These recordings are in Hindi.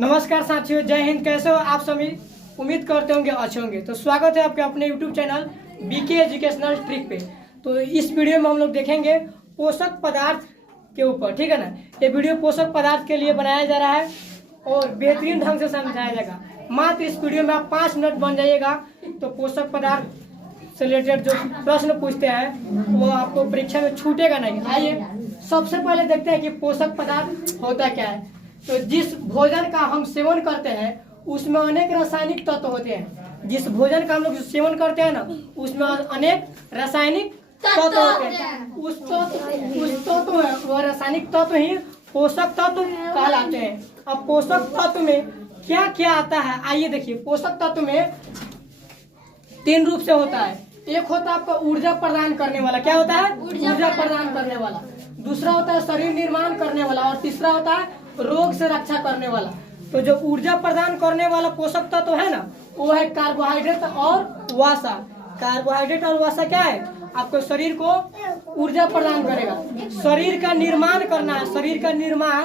नमस्कार साथियों, जय हिंद। कैसे हो आप सभी? उम्मीद करते होंगे अच्छे होंगे। तो स्वागत है आपके अपने YouTube channel BK educational trick पे। तो इस वीडियो में हम लोग देखेंगे पोषक पदार्थ के ऊपर, ठीक है ना। ये वीडियो पोषक पदार्थ के लिए बनाया जा रहा है और बेहतरीन ढंग से समझाया जाएगा। मात्र इस वीडियो में आप 5 मिनट बन जाइएगा तो पोषक पदार्थ से रिलेटेड जो प्रश्न पूछते हैं वो आपको परीक्षा में छूटेगा नहीं। आइए सबसे पहले देखते हैं कि पोषक पदार्थ होता क्या है। तो जिस भोजन का हम सेवन करते हैं उसमें अनेक रासायनिक तत्व होते हैं। जिस भोजन का हम लोग सेवन करते हैं ना उसमें अनेक रासायनिक तत्व होते हैं। उस तत्व है वो रासायनिक तत्व ही पोषक तत्व कहलाते हैं। अब पोषक तत्व में क्या क्या आता है आइए देखिए। पोषक तत्व में 3 रूप से होता है। एक होता है आपका ऊर्जा प्रदान करने वाला। क्या होता है? ऊर्जा प्रदान करने वाला। दूसरा होता है शरीर निर्माण करने वाला और तीसरा होता है रोग से रक्षा करने वाला। तो जो ऊर्जा प्रदान करने वाला पोषक तत्व है ना वो है कार्बोहाइड्रेट और वसा। कार्बोहाइड्रेट और वसा क्या है? आपको शरीर को ऊर्जा प्रदान करेगा। शरीर का निर्माण करना है, शरीर का निर्माण,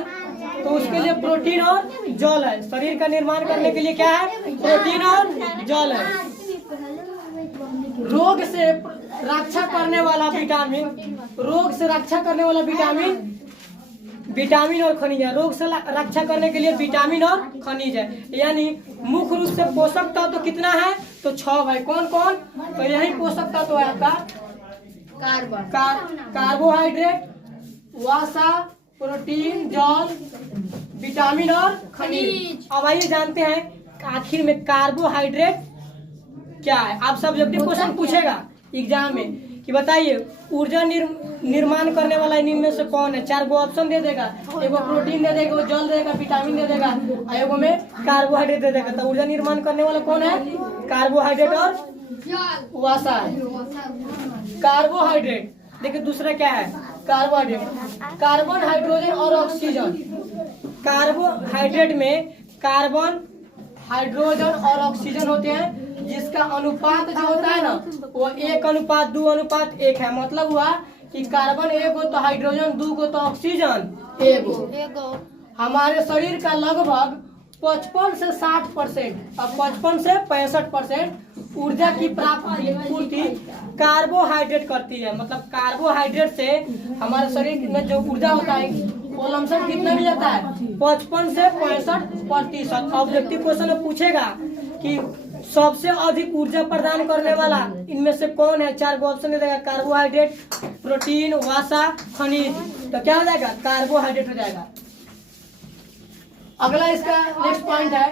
तो उसके लिए प्रोटीन और जल है। शरीर का निर्माण करने के लिए क्या है? प्रोटीन और जल है। रोग से रक्षा करने वाला विटामिन, रोग से रक्षा करने वाला विटामिन और खनिज है। रोग से रक्षा करने के लिए विटामिन और खनिज है। यानी मुख्य रूप से पोषक तत्व तो कितना है? तो 6 भाई। कौन कौन? तो यही पोषक तत्व है आपका कार्बोहाइड्रेट, वसा, प्रोटीन, जल, विटामिन और खनिज। अब आइए जानते हैं आखिर में कार्बोहाइड्रेट क्या है। आप सब जब भी क्वेश्चन पूछेगा एग्जाम में कि बताइए ऊर्जा निर्माण करने वाला इनमें से कौन है, 4 गो ऑप्शन दे देगा। एगो प्रोटीन दे देगा, जल देगा, विटामिन दे देगा, एगो में कार्बोहाइड्रेट दे देगा। तो ऊर्जा निर्माण करने वाला कौन है? कार्बोहाइड्रेट और वसा है। कार्बोहाइड्रेट देखिए दूसरा क्या है? कार्बोहाइड्रेट, कार्बन, हाइड्रोजन और ऑक्सीजन। कार्बोहाइड्रेट में कार्बन, हाइड्रोजन और ऑक्सीजन होते हैं जिसका अनुपात जो होता है ना वो 1:2:1 है। मतलब हुआ कि कार्बन 1 हो तो हाइड्रोजन 2 हो तो ऑक्सीजन 1 हो। हमारे शरीर का लगभग 55 से 60%, अब 55 से 65% ऊर्जा की पूर्ति कार्बोहाइड्रेट करती है। मतलब कार्बोहाइड्रेट से हमारे शरीर में जो ऊर्जा होता है वो लमसम कितना मिल जाता है? 55 से 65%। ऑब्जेक्टिव क्वेश्चन में पूछेगा कि सबसे अधिक ऊर्जा प्रदान करने वाला इनमें से कौन है? 4 गो ऑप्शन दे देगा। कार्बोहाइड्रेट, प्रोटीन, वसा, खनिज। तो क्या हो जाएगा? कार्बोहाइड्रेट हो जाएगा। अगला इसका नेक्स्ट पॉइंट है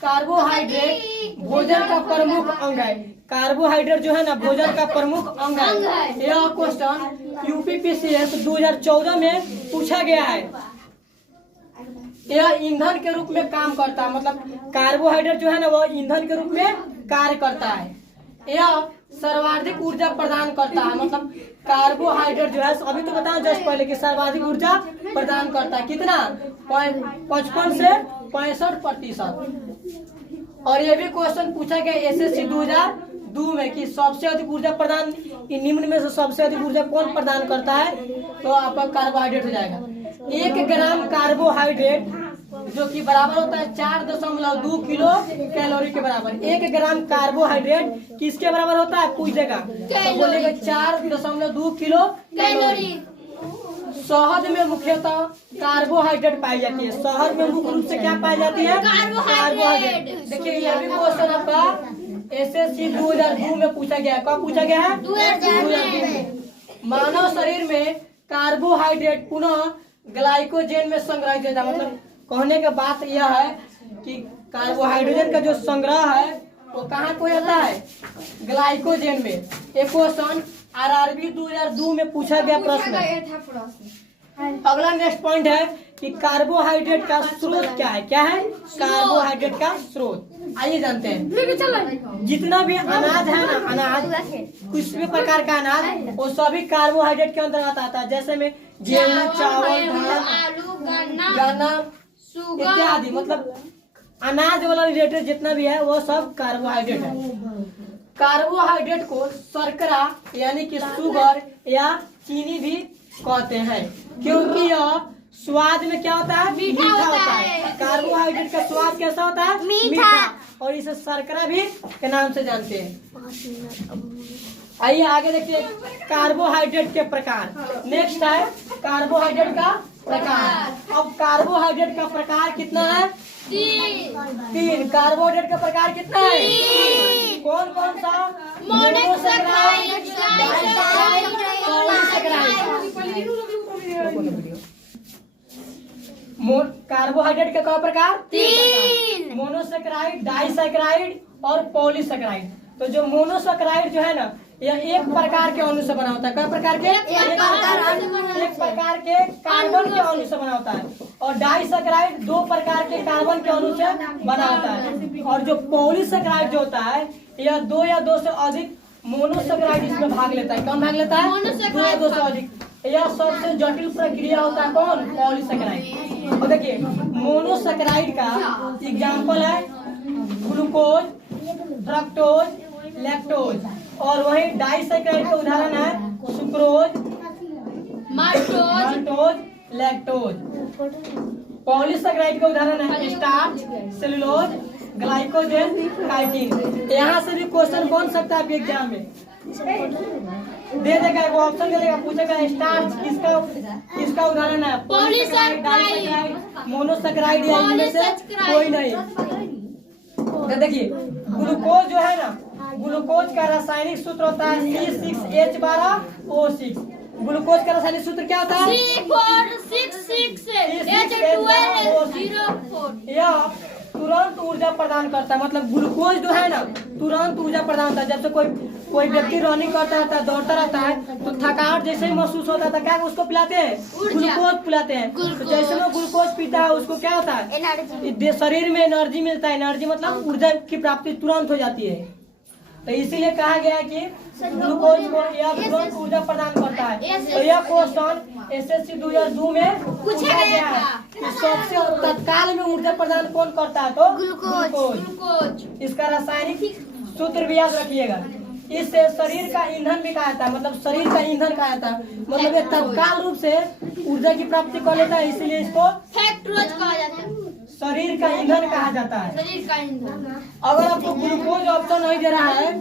कार्बोहाइड्रेट भोजन का प्रमुख अंग है। कार्बोहाइड्रेट जो है ना भोजन का प्रमुख अंग है। यह क्वेश्चन यूपीपीसीएस 2014 में पूछा गया है। यह ईंधन के रूप में काम करता है। मतलब कार्बोहाइड्रेट जो है ना वो ईंधन के रूप में कार्य करता है। यह सर्वाधिक ऊर्जा प्रदान करता है। मतलब कार्बोहाइड्रेट जो है अभी तो बताया जस्ट पहले कि सर्वाधिक ऊर्जा प्रदान करता है। कितना? 55 से 65%। और ये भी क्वेश्चन पूछा गया एसएससी 2002 में कि सबसे अधिक ऊर्जा प्रदान निम्न में से सबसे अधिक ऊर्जा कौन प्रदान करता है? तो आपका कार्बोहाइड्रेट हो जाएगा। 1 ग्राम कार्बोहाइड्रेट जो कि बराबर होता है 4.2 किलो कैलोरी के बराबर। 1 ग्राम कार्बोहाइड्रेट किसके बराबर होता है? पूछेगा तो बोलेगा 4.2 किलो कैलोरी। शहद में मुख्यतः कार्बोहाइड्रेट पाई जाती है। शहद में मुख्य रूप से क्या पाई जाती है? कार्बोहाइड्रेट। देखिए ये भी क्वेश्चन आपका एसएससी 2002 में पूछा गया है। कब पूछा गया है? 2002। मानव शरीर में कार्बोहाइड्रेट पुनः ग्लाइकोजेन में संग्रहित होता है। मतलब कहने का बात यह है कि कार्बोहाइड्रेट का जो संग्रह है वो कहाँ को जाता है? ग्लाइकोजेन में। एक क्वेश्चन आरआरबी 2002 में पूछा गया प्रश्न। अगला नेक्स्ट पॉइंट है कि कार्बोहाइड्रेट का स्रोत क्या है? क्या है कार्बोहाइड्रेट का स्रोत? आइए जानते हैं। जितना भी अनाज है ना, अनाज कुछ भी प्रकार का अनाज वो सभी कार्बोहाइड्रेट के अंतर्गत आता है। जैसे में गेहूं, चावल, गन्ना इत्यादि। मतलब अनाज वाला रिलेटेड जितना भी है वो सब कार्बोहाइड्रेट है। कार्बोहाइड्रेट को शर्करा यानी कि शुगर या चीनी भी कहते हैं क्योंकि यह स्वाद में क्या होता है? मीठा होता है। कार्बोहाइड्रेट का स्वाद कैसा होता है? मीठा। और इसे शर्करा भी के नाम से जानते हैं। आइए आगे देखिए कार्बोहाइड्रेट के प्रकार। नेक्स्ट है कार्बोहाइड्रेट का प्रकार। अब कार्बोहाइड्रेट का प्रकार कितना है? 3। कार्बोहाइड्रेट का प्रकार कितना है? 3। कौन कौन सा? Monosaccharide, disaccharide, polysaccharide. कार्बोहाइड्रेट का प्रकार 3। मोनोसैकेराइड, डाइसैकेराइड और पॉलीसैकेराइड। तो जो मोनोसैकेराइड जो है ना, यह एक प्रकार के अणु से बना होता है। कई प्रकार के? एक प्रकार के कार्बन के अणु से बना होता है। और डाइसैकेराइड 2 प्रकार के कार्बन के अणु से बना होता है। और जो पॉलीसैकेराइड जो होता है, यह 2 या 2 से अधिक मोनोसैकेराइड इसमें भाग लेता है। कौन भाग लेता है? 2 या 2 से अधिक। यह सबसे जटिल प्रक्रिया होता है। कौन? पॉलीसैकेराइड। और देखिए मोनोसैकेराइड का एग्जाम्पल है ग्लूकोज, फ्रक्टोज, लैक्टोज। और वही डाइसैकेराइड का उदाहरण है सुक्रोज, माल्टोज, लैक्टोज। पॉलीसैकेराइड का उदाहरण है स्टार्च, सेलुलोज, ग्लाइकोजेन, काइटिन। यहाँ से भी क्वेश्चन बन सकता है एग्जाम में। दे देगा, वो ऑप्शन दे देगा, पूछेगा स्टार्च किसका उदाहरण है? पॉलीसैकेराइड, डाइसैकेराइड, मोनोसैकेराइड या इनमें से कोई नहीं। तो देखिए ग्लूकोज जो है ना, ग्लूकोज का रासायनिक सूत्र होता है C6H12O6। ग्लूकोज का रासायनिक सूत्र क्या होता है? यह तुरंत ऊर्जा प्रदान करता है। मतलब ग्लूकोज जो है ना तुरंत ऊर्जा प्रदान करता है। जब से कोई व्यक्ति रनिंग करता रहता है, दौड़ता रहता है, तो थकावट जैसे ही महसूस होता है, क्या उसको पिलाते हैं? ग्लूकोज पिलाते हैं। तो जैसे वो ग्लूकोज पीता है उसको क्या होता है? शरीर में एनर्जी मिलता है। एनर्जी मतलब ऊर्जा की प्राप्ति तुरंत हो जाती है। तो इसीलिए कहा गया है कि ग्लूकोज को यह तुरंत ऊर्जा प्रदान करता है। तो यह क्वेश्चन SSC 2002 में पूछा गया है कि सबसे तत्काल में ऊर्जा प्रदान कौन करता है? तो ग्लूकोज। इसका रासायनिक सूत्र भी याद रखिएगा। इससे शरीर का ईंधन भी कहा जाता है। मतलब शरीर का ईंधन कहा जाता है। मतलब ये तत्काल रूप से ऊर्जा की प्राप्ति कर लेता है, इसलिए इसको फ्रक्टोज कहा जाता है। शरीर का ईंधन कहा जाता है। शरीर का ईंधन। अगर आपको ग्लूकोज ऑप्शन नहीं दे रहा है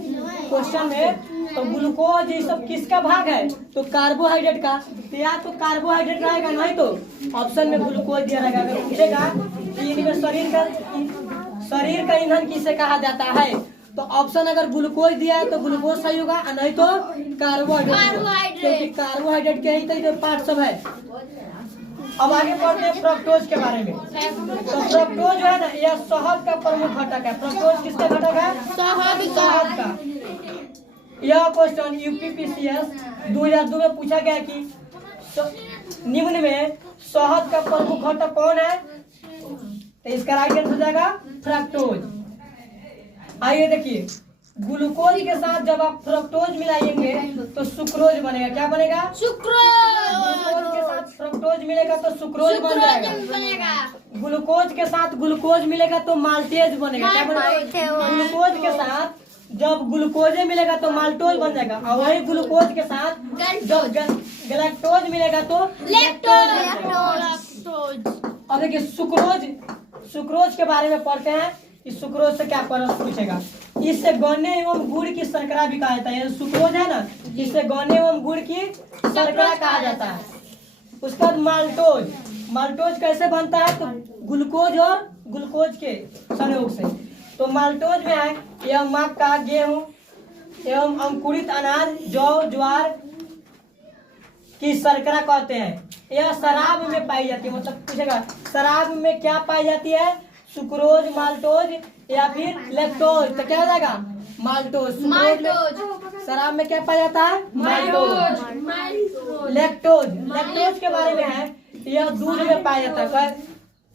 क्वेश्चन में, तो ग्लूकोज ये सब किसका भाग है? तो कार्बोहाइड्रेट का। या तो कार्बोहाइड्रेट रहेगा, नहीं तो ऑप्शन में ग्लूकोज दिया रहेगा। अगर पूछेगा कि इनमें शरीर का ईंधन किसे कहा जाता है, तो ऑप्शन अगर ग्लूकोज दिया है तो ग्लूकोज सही होगा, नहीं तो कार्बोहाइड्रेट। क्योंकि कार्बोहाइड्रेट के ही तो पार्ट सब है। अब आगे पढ़ते हैं फ्रक्टोज के बारे में। तो फ्रक्टोज जो है ना, यह शहद का प्रमुख घटक है। फ्रक्टोज किसका घटक है? शहद का। यह क्वेश्चन UPPCS 2002 में पूछा गया कि निम्न में शहद का प्रमुख घटक कौन है? तो इसका राइट आंसर हो जाएगा फ्रक्टोज। आइए देखिए ग्लूकोज के साथ जब आप फ्रक्टोज मिलाएंगे तो सुक्रोज बनेगा। क्या बनेगा? सुक्रोज। ग्लूकोज के साथ फ्रक्टोज मिलेगा तो सुक्रोज बन जाएगा। ग्लूकोज के साथ ग्लूकोज मिलेगा तो माल्टेज बनेगा। क्या बनेगा? ग्लूकोज के साथ जब ग्लूकोज मिलेगा तो माल्टोज बन जाएगा। और वही ग्लूकोज के साथ जब गैलेक्टोज मिलेगा तो लैक्टोज। अब देखिए सुक्रोज के बारे में पढ़ते हैं कि सुक्रोज से क्या प्रश्न पूछेगा। इससे गन्ने एवं गुड़ की शर्करा भी कहा जाता है। सुक्रोज है ना, इससे गन्ने एवं गुड़ की शर्करा कहा जाता है। उसके बाद माल्टोज कैसे बनता है? तो ग्लूकोज और ग्लूकोज के संयोग से। तो माल्टोज में है यह मक्का, गेहूं एवं अंकुरित अनाज, जौ, ज्वार की शर्करा कहते हैं। यह शराब में पाई जाती है। मतलब पूछेगा शराब में क्या पाई जाती है? सुक्रोज, माल्टोज या फिर लैक्टोज। तो क्या हो जाएगा? माल्टोज। शराब में क्या पाया जाता है? माल्टोज। लैक्टोज के बारे में है, यह दूध में पाया जाता है।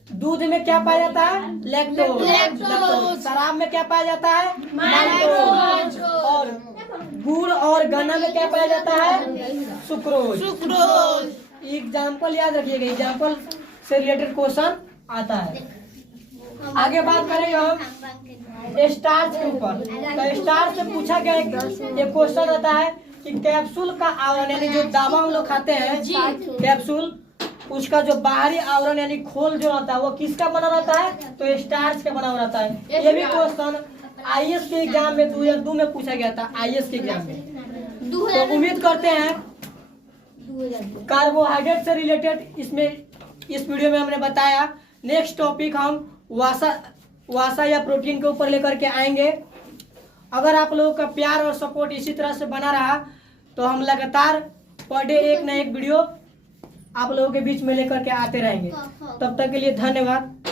दूध में क्या पाया जाता है? लैक्टोज। शराब में क्या पाया जाता है? माल्टोज। और गुड़ और गन्ना में क्या पाया जाता है? सुक्रोज। एग्जाम्पल याद रखिएगा, एग्जाम्पल से रिलेटेड क्वेश्चन आता है। आगे बात करेंगे हम स्टार्च के ऊपर। तो स्टार्च से पूछा गया एक क्वेश्चन होता है कि कैप्सूल का आवरण, यानी जो दवा हम लोग खाते हैं कैप्सूल, उसका जो बाहरी आवरण यानी खोल जो रहता है वो किसका बना रहता है, तो स्टार्च का बना हुआ रहता है। ये भी क्वेश्चन आईएएस के एग्जाम में 2002 में पूछा गया था, आईएएस के एग्जाम में। तो उम्मीद करते हैं कार्बोहाइड्रेट से रिलेटेड इसमें इस वीडियो में हमने बताया। नेक्स्ट टॉपिक हम वसा या प्रोटीन के ऊपर लेकर के आएंगे। अगर आप लोगों का प्यार और सपोर्ट इसी तरह से बना रहा तो हम लगातार पर डे एक न एक वीडियो आप लोगों के बीच में लेकर के आते रहेंगे। तब तक के लिए धन्यवाद।